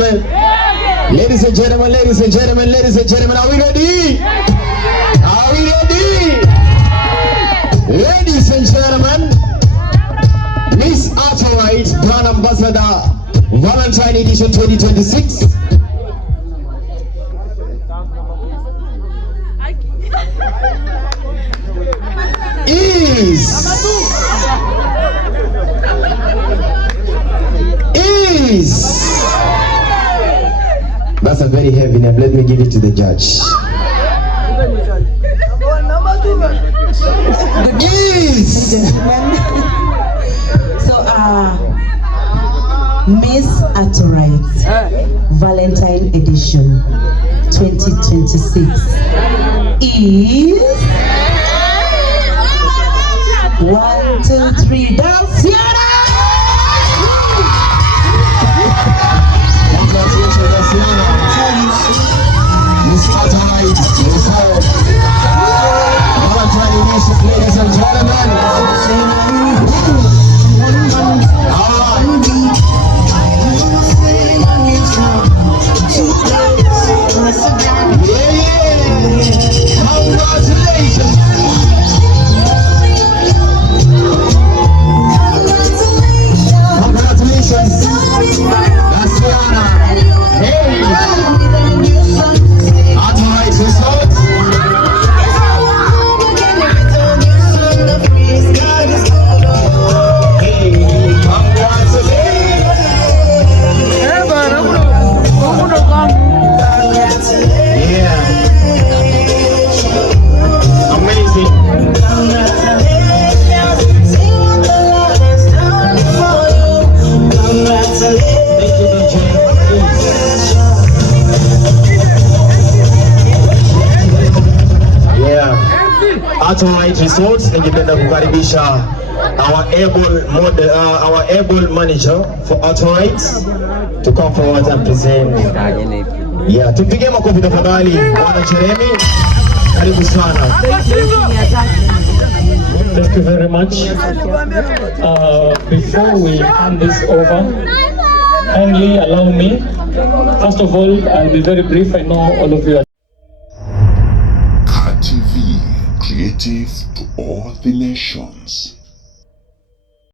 gentlemen. Ladies and gentlemen, ladies and gentlemen, ladies and gentlemen, are we ready? Are we ready? Ladies and gentlemen, Miss Authorite Brand Ambassador Valentine Edition 2026. Is that's a very heavy name. Let me give it to the judge. Is so Miss Authorite Valentine Edition 2026 is 1, 2, 3, dance. Miss Authorite, Valentine Edition, ladies and gentlemen. Authorite Resorts, ningependa kukaribisha our able manager for Authorite to come forward and present. Yeah, tupige makofi tafadhali Bwana Jeremy. Karibu sana. Thank you very much. Before we hand this over, kindly allow me, first of all, I'll be very brief. I know all of you are TV, creative to all the nations.